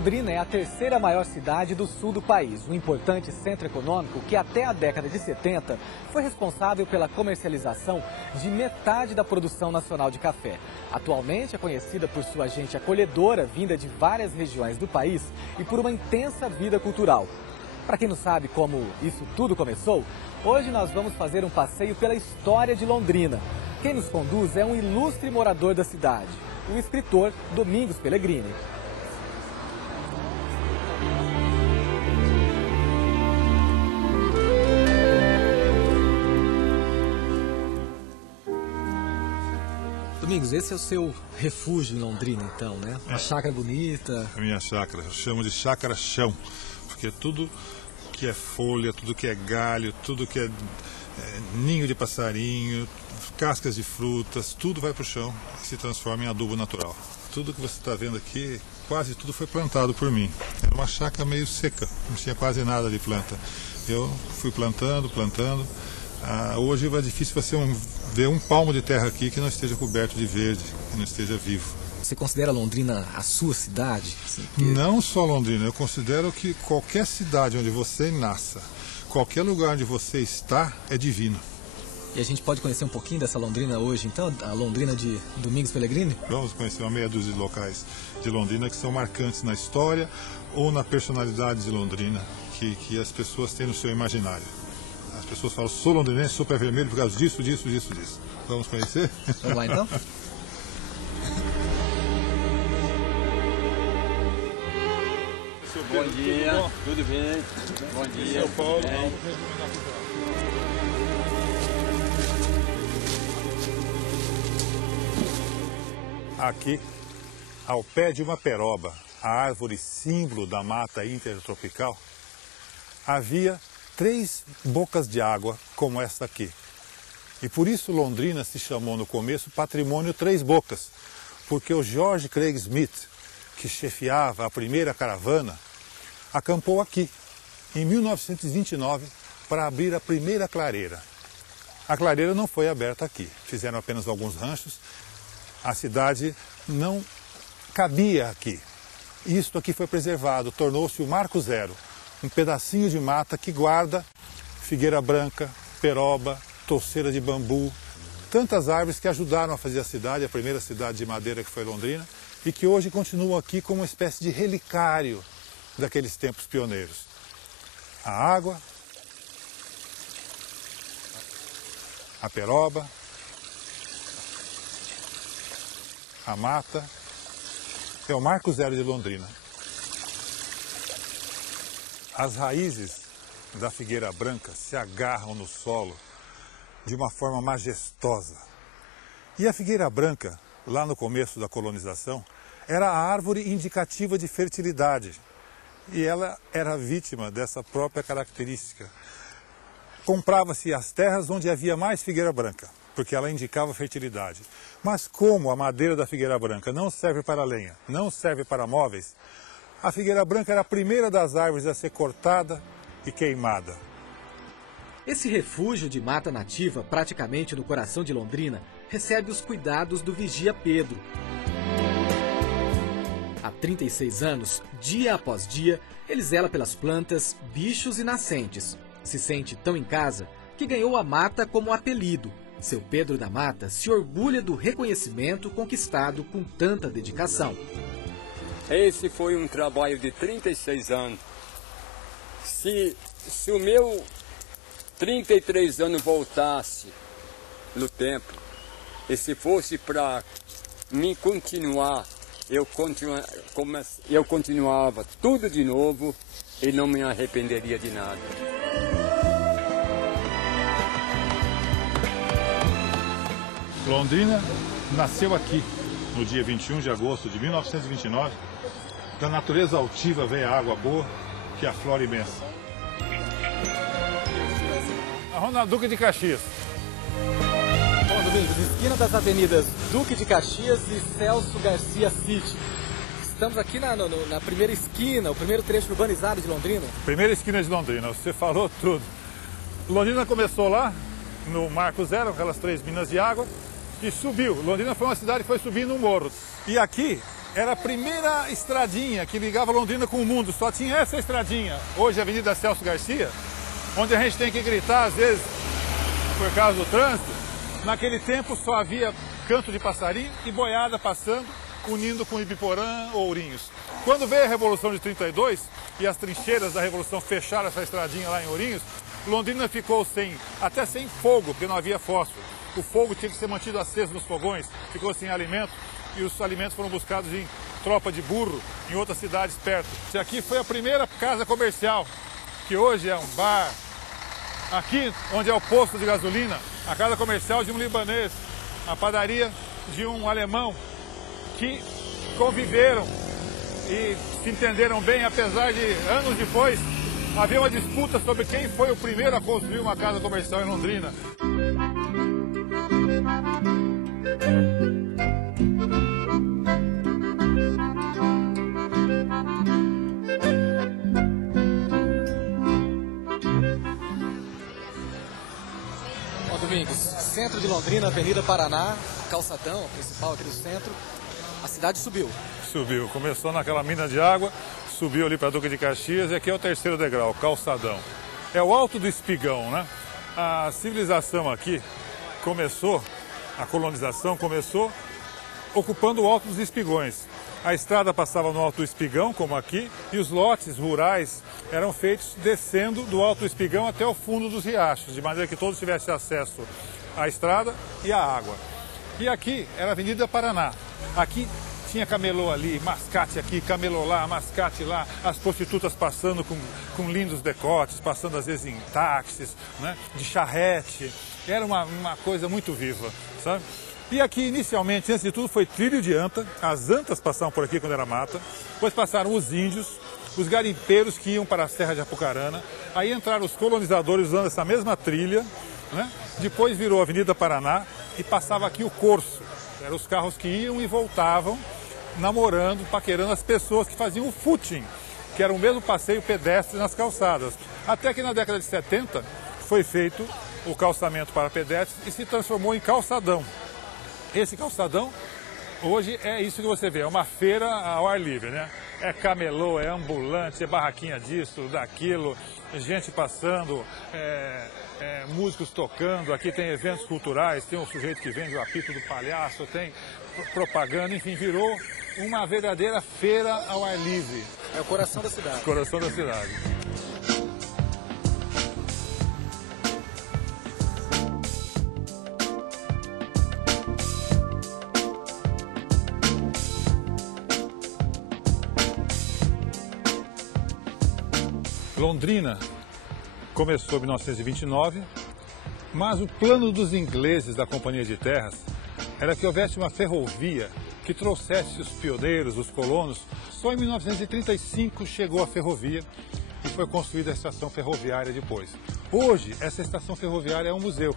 Londrina é a terceira maior cidade do sul do país, um importante centro econômico que até a década de 70 foi responsável pela comercialização de metade da produção nacional de café. Atualmente é conhecida por sua gente acolhedora, vinda de várias regiões do país e por uma intensa vida cultural. Para quem não sabe como isso tudo começou, hoje nós vamos fazer um passeio pela história de Londrina. Quem nos conduz é um ilustre morador da cidade, o escritor Domingos Pellegrini. Domingos, esse é o seu refúgio em Londrina, então, né? Uma chácara bonita. A minha chácara, eu chamo de chácara chão, porque tudo que é folha, tudo que é galho, tudo que é ninho de passarinho, cascas de frutas, tudo vai para o chão e se transforma em adubo natural. Tudo que você está vendo aqui, quase tudo foi plantado por mim. Era uma chácara meio seca, não tinha quase nada de planta. Eu fui plantando. Hoje é difícil você ver um palmo de terra aqui que não esteja coberto de verde, que não esteja vivo. Você considera Londrina a sua cidade? Assim, que... Não só Londrina, eu considero que qualquer cidade onde você nasça, qualquer lugar onde você está, é divino. E a gente pode conhecer um pouquinho dessa Londrina hoje, então? A Londrina de Domingos Pellegrini? Vamos conhecer uma meia dúzia de locais de Londrina que são marcantes na história ou na personalidade de Londrina, que as pessoas têm no seu imaginário. As pessoas falam, sou londrinense, sou pé vermelho por causa disso. Vamos conhecer? Vamos lá então? Bom dia, tudo bem? Bom dia, Paulo. Aqui, ao pé de uma peroba, a árvore símbolo da mata intertropical, havia 3 bocas de água como esta aqui. E por isso Londrina se chamou no começo Patrimônio Três Bocas, porque o George Craig Smith, que chefiava a primeira caravana, acampou aqui, em 1929, para abrir a primeira clareira. A clareira não foi aberta aqui, fizeram apenas alguns ranchos, a cidade não cabia aqui. Isto aqui foi preservado, tornou-se o Marco Zero, um pedacinho de mata que guarda figueira branca, peroba, touceira de bambu, tantas árvores que ajudaram a fazer a cidade, a primeira cidade de madeira que foi Londrina, e que hoje continuam aqui como uma espécie de relicário daqueles tempos pioneiros. A água, a peroba, a mata, é o Marco Zero de Londrina. As raízes da figueira branca se agarram no solo de uma forma majestosa. E a figueira branca, lá no começo da colonização, era a árvore indicativa de fertilidade. E ela era vítima dessa própria característica. Comprava-se as terras onde havia mais figueira branca, porque ela indicava fertilidade. Mas como a madeira da figueira branca não serve para lenha, não serve para móveis, a figueira branca era a primeira das árvores a ser cortada e queimada. Esse refúgio de mata nativa, praticamente no coração de Londrina, recebe os cuidados do vigia Pedro. Há 36 anos, dia após dia, ele zela pelas plantas, bichos e nascentes. Se sente tão em casa que ganhou a mata como apelido. Seu Pedro da Mata se orgulha do reconhecimento conquistado com tanta dedicação. Esse foi um trabalho de 36 anos. Se o meu 33 anos voltasse no tempo, e se fosse para mim continuar, eu continuava tudo de novo e não me arrependeria de nada. Londrina nasceu aqui, no dia 21 de agosto de 1929. Da natureza altiva veio a água boa, que é a flora imensa. A Rua Duque de Caxias. Bom, Domingos, esquina das avenidas Duque de Caxias e Celso Garcia City. Estamos aqui na primeira esquina, o primeiro trecho urbanizado de Londrina. Primeira esquina de Londrina, você falou tudo. Londrina começou lá, no Marco Zero, aquelas 3 minas de água, e subiu. Londrina foi uma cidade que foi subindo um morro. E aqui era a primeira estradinha que ligava Londrina com o mundo, só tinha essa estradinha. Hoje a Avenida Celso Garcia, onde a gente tem que gritar às vezes por causa do trânsito. Naquele tempo só havia canto de passarinho e boiada passando, unindo com Ibiporã ou Ourinhos. Quando veio a Revolução de 32 e as trincheiras da Revolução fecharam essa estradinha lá em Ourinhos, Londrina ficou até sem fogo, porque não havia fósforo. O fogo tinha que ser mantido aceso nos fogões, ficou sem alimento e os alimentos foram buscados em Tropa de Burro, em outras cidades perto. Esse aqui foi a primeira casa comercial, que hoje é um bar. Aqui, onde é o posto de gasolina, a casa comercial de um libanês, a padaria de um alemão, que conviveram e se entenderam bem, apesar de anos depois havia uma disputa sobre quem foi o primeiro a construir uma casa comercial em Londrina. Domingos, centro de Londrina, Avenida Paraná, calçadão principal aqui do centro, a cidade subiu. Subiu, começou naquela mina de água, subiu ali para Duque de Caxias e aqui é o terceiro degrau, calçadão. É o Alto do Espigão, né? A civilização aqui começou, a colonização começou ocupando o Alto dos Espigões. A estrada passava no Alto do Espigão, como aqui, e os lotes rurais eram feitos descendo do Alto do Espigão até o fundo dos riachos, de maneira que todos tivessem acesso à estrada e à água. E aqui era a Avenida Paraná. Aqui tinha camelô ali, mascate aqui, camelô lá, mascate lá, as prostitutas passando com lindos decotes, passando às vezes em táxis, né, de charrete. Era uma coisa muito viva, sabe? E aqui, inicialmente, antes de tudo, foi trilho de anta. As antas passavam por aqui quando era mata. Depois passaram os índios, os garimpeiros que iam para a Serra de Apucarana. Aí entraram os colonizadores usando essa mesma trilha, né? Depois virou a Avenida Paraná e passava aqui o Corso. Eram os carros que iam e voltavam, namorando, paquerando as pessoas que faziam o footing, que era o mesmo passeio pedestre nas calçadas. Até que na década de 70 foi feito o calçamento para pedestres e se transformou em calçadão. Esse calçadão, hoje é isso que você vê, é uma feira ao ar livre, né? É camelô, é ambulante, é barraquinha disso, daquilo, gente passando, músicos tocando, aqui tem eventos culturais, tem um sujeito que vende o apito do palhaço, tem propaganda, enfim, virou uma verdadeira feira ao ar livre. É o coração da cidade. Coração da cidade. Londrina começou em 1929, mas o plano dos ingleses da Companhia de Terras era que houvesse uma ferrovia que trouxesse os pioneiros, os colonos. Só em 1935 chegou a ferrovia e foi construída a estação ferroviária depois. Hoje, essa estação ferroviária é um museu.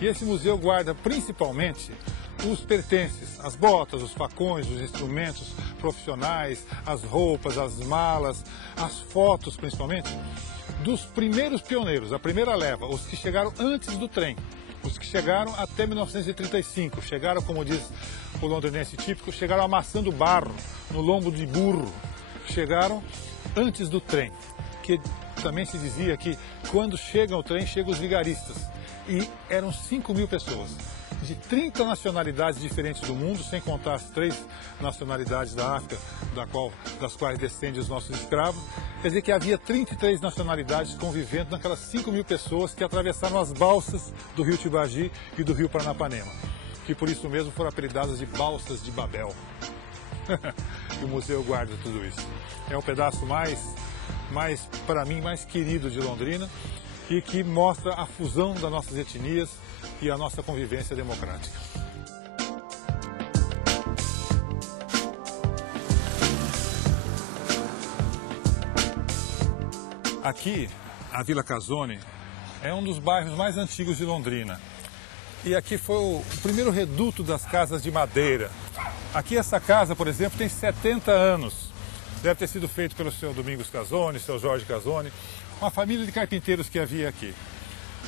E esse museu guarda principalmente os pertences, as botas, os facões, os instrumentos profissionais, as roupas, as malas, as fotos principalmente, dos primeiros pioneiros, a primeira leva, os que chegaram antes do trem, os que chegaram até 1935, chegaram, como diz o londrinense típico, chegaram amassando barro no lombo de burro, chegaram antes do trem, que também se dizia que quando chega o trem, chegam os vigaristas, e eram 5.000 pessoas, de 30 nacionalidades diferentes do mundo, sem contar as 3 nacionalidades da África, das quais descendem os nossos escravos. Quer dizer que havia 33 nacionalidades convivendo naquelas 5.000 pessoas que atravessaram as balsas do rio Tibagi e do rio Paranapanema, que por isso mesmo foram apelidadas de balsas de Babel. E o museu guarda tudo isso. É um pedaço para mim, mais querido de Londrina, e que mostra a fusão das nossas etnias e a nossa convivência democrática. Aqui, a Vila Casone é um dos bairros mais antigos de Londrina. E aqui foi o primeiro reduto das casas de madeira. Aqui essa casa, por exemplo, tem 70 anos. Deve ter sido feito pelo seu Domingos Casone, seu Jorge Casone, uma família de carpinteiros que havia aqui.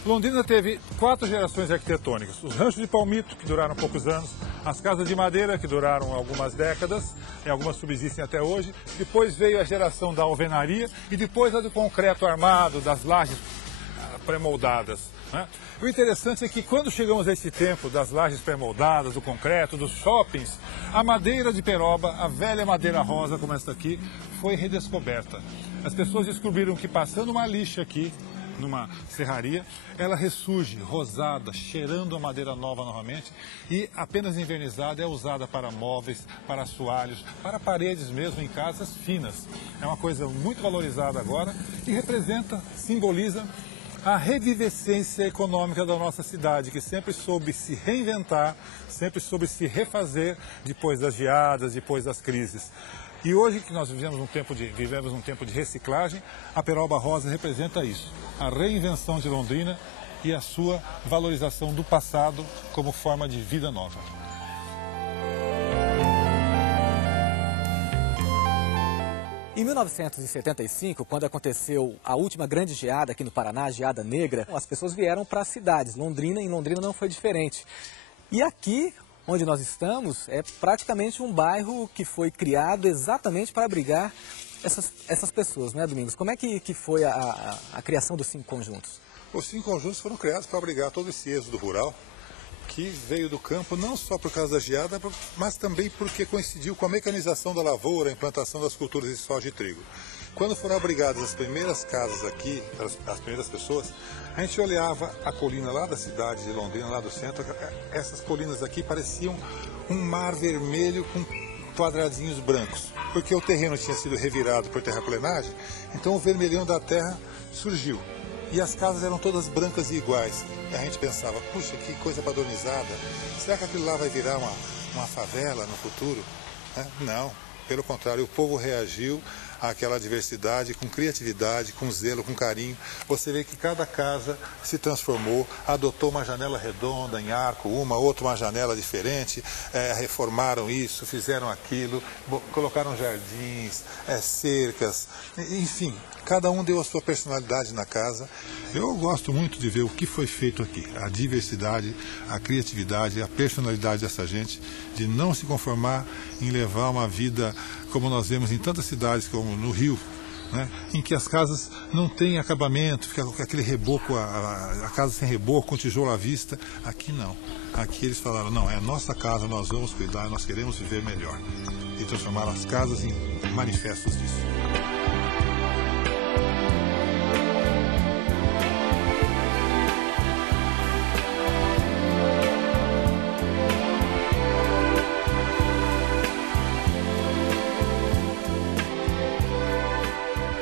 Londrina teve 4 gerações arquitetônicas. Os ranchos de palmito, que duraram poucos anos, as casas de madeira, que duraram algumas décadas, e algumas subsistem até hoje. Depois veio a geração da alvenaria e depois a do concreto armado, das lajes pré-moldadas, né? O interessante é que quando chegamos a esse tempo das lajes pré-moldadas, do concreto, dos shoppings, a madeira de peroba, a velha madeira rosa, como esta aqui, foi redescoberta. As pessoas descobriram que passando uma lixa aqui, numa serraria, ela ressurge rosada, cheirando a madeira nova novamente e apenas invernizada é usada para móveis, para assoalhos, para paredes mesmo em casas finas. É uma coisa muito valorizada agora e representa, simboliza a revivescência econômica da nossa cidade, que sempre soube se reinventar, sempre soube se refazer depois das geadas, depois das crises. E hoje que nós vivemos um tempo de reciclagem, a peroba rosa representa isso, a reinvenção de Londrina e a sua valorização do passado como forma de vida nova. Em 1975, quando aconteceu a última grande geada aqui no Paraná, a Geada Negra, as pessoas vieram para as cidades. Em Londrina não foi diferente. E aqui, onde nós estamos, é praticamente um bairro que foi criado exatamente para abrigar essas pessoas, né, Domingos? Como é que foi a criação dos 5 conjuntos? Os 5 conjuntos foram criados para abrigar todo esse êxodo rural que veio do campo não só por causa da geada, mas também porque coincidiu com a mecanização da lavoura, a implantação das culturas de soja e trigo. Quando foram abrigadas as primeiras casas aqui, as primeiras pessoas, a gente olhava a colina lá da cidade de Londrina, lá do centro, essas colinas aqui pareciam um mar vermelho com quadradinhos brancos, porque o terreno tinha sido revirado por terraplenagem, então o vermelhão da terra surgiu. E as casas eram todas brancas e iguais. E a gente pensava, puxa, que coisa padronizada. Será que aquilo lá vai virar uma favela no futuro? Não, pelo contrário, o povo reagiu àquela diversidade com criatividade, com zelo, com carinho. Você vê que cada casa se transformou, adotou uma janela redonda em arco, outra uma janela diferente, reformaram isso, fizeram aquilo, colocaram jardins, cercas, enfim. Cada um deu a sua personalidade na casa. Eu gosto muito de ver o que foi feito aqui. A diversidade, a criatividade, a personalidade dessa gente, de não se conformar em levar uma vida como nós vemos em tantas cidades como no Rio, né, em que as casas não têm acabamento, fica aquele reboco, a casa sem reboco, com tijolo à vista. Aqui não. Aqui eles falaram, não, é a nossa casa, nós vamos cuidar, nós queremos viver melhor. E transformaram as casas em manifestos disso.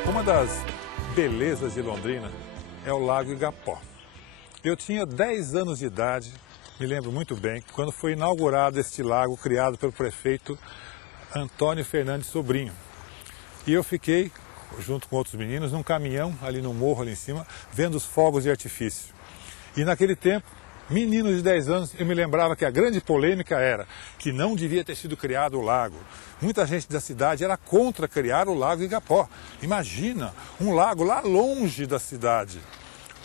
Uma das belezas de Londrina é o Lago Igapó. Eu tinha 10 anos de idade, me lembro muito bem, quando foi inaugurado este lago criado pelo prefeito Antônio Fernandes Sobrinho. E eu fiquei, junto com outros meninos, num caminhão ali no morro, ali em cima, vendo os fogos de artifício. E naquele tempo, menino de 10 anos, eu me lembrava que a grande polêmica era que não devia ter sido criado o lago. Muita gente da cidade era contra criar o Lago Igapó. Imagina, um lago lá longe da cidade.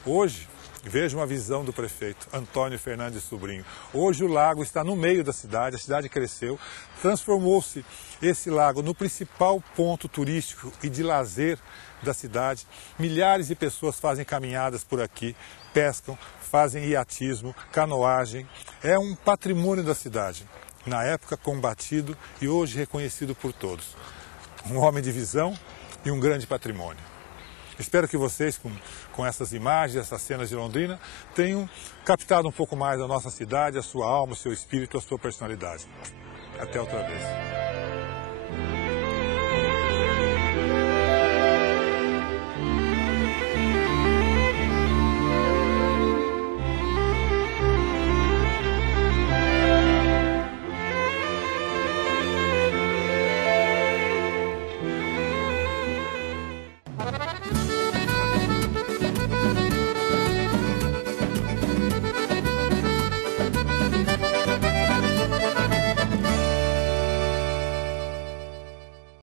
Hoje, veja uma visão do prefeito Antônio Fernandes Sobrinho. Hoje o lago está no meio da cidade, a cidade cresceu, transformou-se esse lago no principal ponto turístico e de lazer da cidade. Milhares de pessoas fazem caminhadas por aqui, pescam, fazem iatismo, canoagem. É um patrimônio da cidade, na época combatido e hoje reconhecido por todos. Um homem de visão e um grande patrimônio. Espero que vocês, com essas imagens, essas cenas de Londrina, tenham captado um pouco mais a nossa cidade, a sua alma, o seu espírito, a sua personalidade. Até outra vez.